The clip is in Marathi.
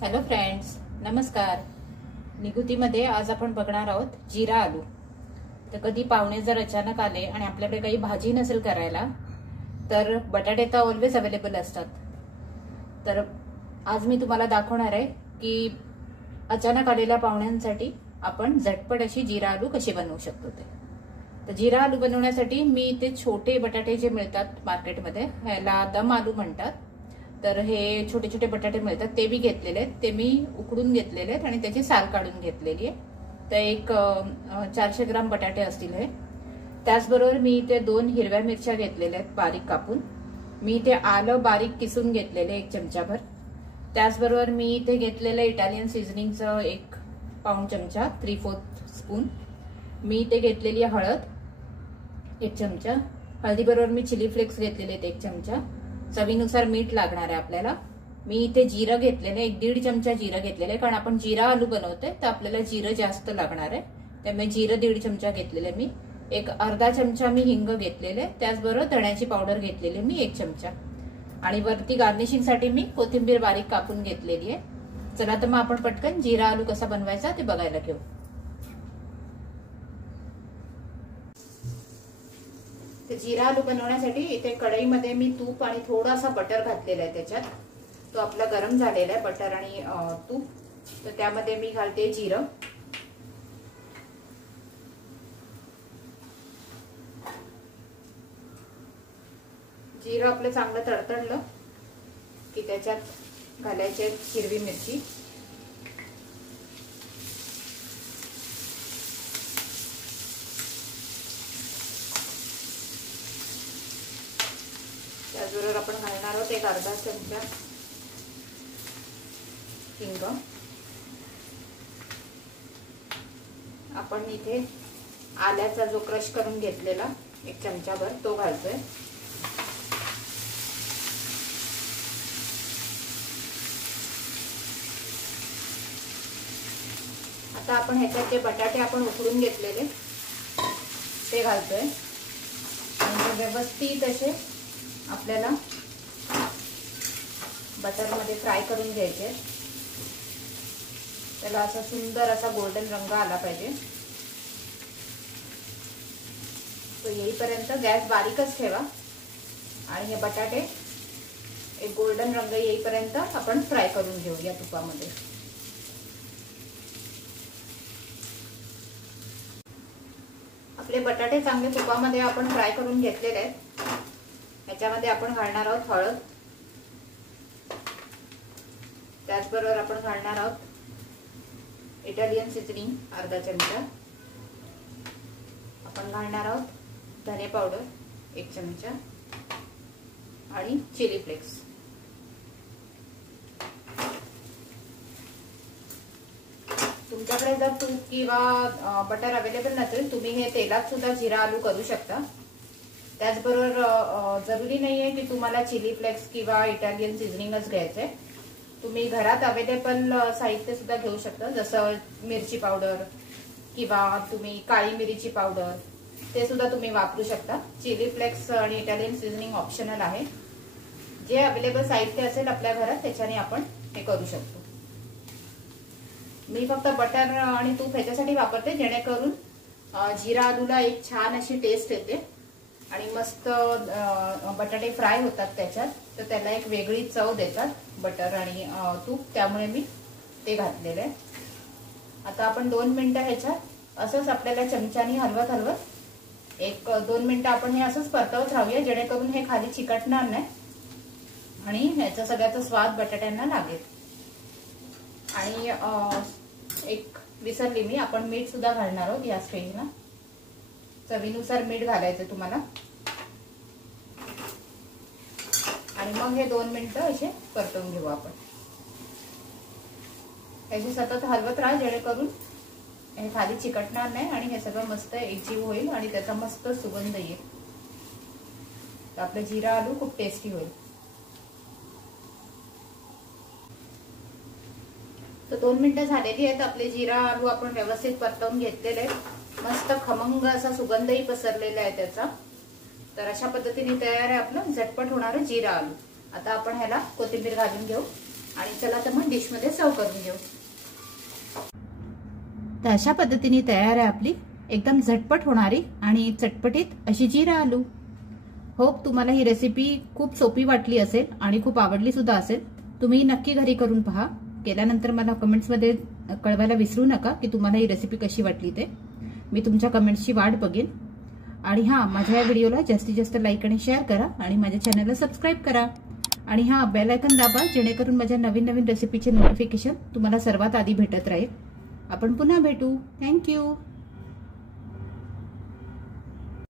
हॅलो फ्रेंड्स, नमस्कार. निगुतीमध्ये आज आपण बघणार आहोत जिरा आलू. तर कधी पाहुणे जर अचानक आले आणि आपल्याकडे काही भाजी नसेल करायला तर बटाटे तर ऑलवेज अवेलेबल असतात. तर आज मी तुम्हाला दाखवणार आहे की अचानक आलेल्या पाहुण्यांसाठी आपण झटपट अशी जिरा आलू कशी बनवू शकतो ते. तर जिरा आलू बनवण्यासाठी मी ते छोटे बटाटे जे मिळतात मार्केटमध्ये ह्याला दम आलू म्हणतात. तर हे छोटे छोटे बटाटे मिळतात ते मी घेतलेले आहेत. ते मी उकडून घेतलेले आहेत आणि त्याची साल काढून घेतलेली आहे. तर एक 400 ग्राम बटाटे असतील हे. त्याचबरोबर मी इथे 2 हिरव्या मिरच्या घेतलेल्या आहेत बारीक कापून. मी इथे आलं बारीक किसून घेतलेले 1 चमचाभर. त्याचबरोबर मी इथे घेतलेलं इटालियन सीझनिंगचं 1 पाऊण चमचा 3/4 स्पून. मी इथे घेतलेली हळद 1 चमचा. हळदीबरोबर मी चिली फ्लेक्स घेतलेले आहेत 1 चमचा. चवीनुसार मीठ लागणार आहे आपल्याला. मी इथे जिरं घेतलेलं 1-1.5 चमचा जिरं घेतलेलं आहे, कारण आपण जिरा आलू बनवतोय तर आपल्याला जिरं जास्त लागणार आहे. त्यामुळे जिरं 1.5 चमचा घेतलेलं आहे मी. एक अर्धा चमचा मी हिंग घेतलेले. त्याचबरोबर धण्याची पावडर घेतलेली मी 1 चमचा. आणि वरती गार्निशिंगसाठी मी कोथिंबीर बारीक कापून घेतलेली आहे. चला तर मग आपण पटकन जिरा आलू कसा बनवायचा ते बघायला घेऊ. तर जिरा आलू बनवण्यासाठी इथे कढईमध्ये मी तूप आणि थोडासा बटर घातलेला आहे त्याच्यात. तो आपला गरम झालेला आहे बटर आणि तूप. तर त्यामध्ये मी घालते जिरं. जिरं आपलं चांगलं तडतडलं की त्याच्यात घालायची हिरवी मिरची. त्याचबरोबर आपण घालणार आहोत एक अर्धा चमचा हिंग. आपण इथे आल्याचा जो क्रश करून घेतलेला 1 चमचाभर तो घालतोय. आता आपण ह्याच्यात जे बटाटे आपण उकडून घेतलेले ते घालतोय आणि व्यवस्थित असे आपल्याला बटरमध्ये फ्राय करून घ्यायचे. त्याला असा सुंदर असा गोल्डन रंग आला पाहिजे. तो येईपर्यंत गॅस बारीकच ठेवा आणि हे बटाटे एक गोल्डन रंग येईपर्यंत आपण फ्राय करून घेऊ या तुपामध्ये. आपले बटाटे चांगले तुपामध्ये आपण फ्राय करून घेतलेले आहेत. ह्याच्यामध्ये आपण घालणार आहोत हळद. त्याचबरोबर आपण घालणार आहोत इटालियन सीझनिंग अर्धा चमचा. आपण घालणार आहोत धने पावडर 1 चमचा आणि चिली फ्लेक्स. तुमच्याकडे जर तूप किंवा बटर अवेलेबल नसेल तुम्ही हे तेलात सुद्धा जिरा आलू करू शकता. त्याचबरोबर जरुरी नाहीये की तुम्हाला चिली फ्लेक्स किंवा इटालियन सीझनिंगच घ्यायचंय. तुम्ही घरात अवेलेबल साहित्य सुद्धा घेऊ शकता, जसं मिरची पावडर किंवा तुम्ही काळी मिरीची पावडर ते सुद्धा तुम्ही वापरू शकता. चिली फ्लेक्स आणि इटालियन सीझनिंग ऑप्शनल आहे. जे अवेलेबल साहित्य असेल आपल्या घरात त्याच्याने आपण हे करू शकतो. मी फक्त बटर आणि तूप ह्याच्यासाठी वापरते जेणेकरून जिरा आलूला एक छान अशी टेस्ट येते आणि मस्त बटाटे फ्राय होतात त्याच्यात. तर त्याला एक वेगळी चव देतात बटर आणि तूप. त्यामुळे मी ते घातलेलं आहे. आता आपण 2 मिनिटं ह्याच्यात असंच आपल्याला चमच्यानी हलवत हलवत 1-2 मिनिटं आपण हे असंच परतवत राहूया जेणेकरून हे खाली चिकटणार नाही आणि ह्याचा सगळ्याचा स्वाद बटाट्यांना लागेल. आणि एक विसरली मी, आपण मीठ सुद्धा घालणार आहोत या स्टेजला. चवीनुसार मीठ घालायचं तुम्हाला. आणि मग हे 2 मिनिटं असे परतवून घेऊ आपण. याची सतत हलवत राहा जेणेकरून हे खाली चिकटणार नाही आणि हे सगळं मस्त एकजीव होईल आणि त्याचा मस्त सुगंध येईल. तर आपलं जिरा आलू खूप टेस्टी होईल. तर 2 मिनिटं झालेली आहेत. आपले जिरा आलू आपण व्यवस्थित परतवून घेतलेले आहेत. मस्त खमंग असा सुगंधही पसरलेला आहे त्याचा. तर अशा पद्धतीने तयार आहे आपलं झटपट होणारं जिरा आलू. आता आपण ह्याला कोथिंबीर घालून घेऊ. आणि चला तर मग डिशमध्ये सर्व करून घेऊ। तर अशा पद्धतीने तयार आहे आपली एकदम झटपट होणारी आणि चटपटीत अशी जिरा आलू। होप तुम्हाला ही रेसिपी खूप सोपी वाटली असेल आणि खूप आवडली सुद्धा असेल। तुम्ही नक्की घरी करून पहा, केल्यानंतर मला कमेंट्समध्ये कळवायला विसरू नका की तुम्हाला ही रेसिपी कशी वाटली ते। मी तुमच्या कमेंट्सची वाट बघेन। आणि हां, माझ्या या व्हिडिओला जास्तीत जास्त लाईक आणि शेअर करा आणि माझ्या चॅनलला सबस्क्राईब करा आणि हां, बेल आयकॉन दाबा जेणेकरून माझ्या नवीन नवीन रेसिपीचे नोटिफिकेशन तुम्हाला सर्वात आधी भेटत राहील। आपण पुन्हा भेटू। थँक्यू।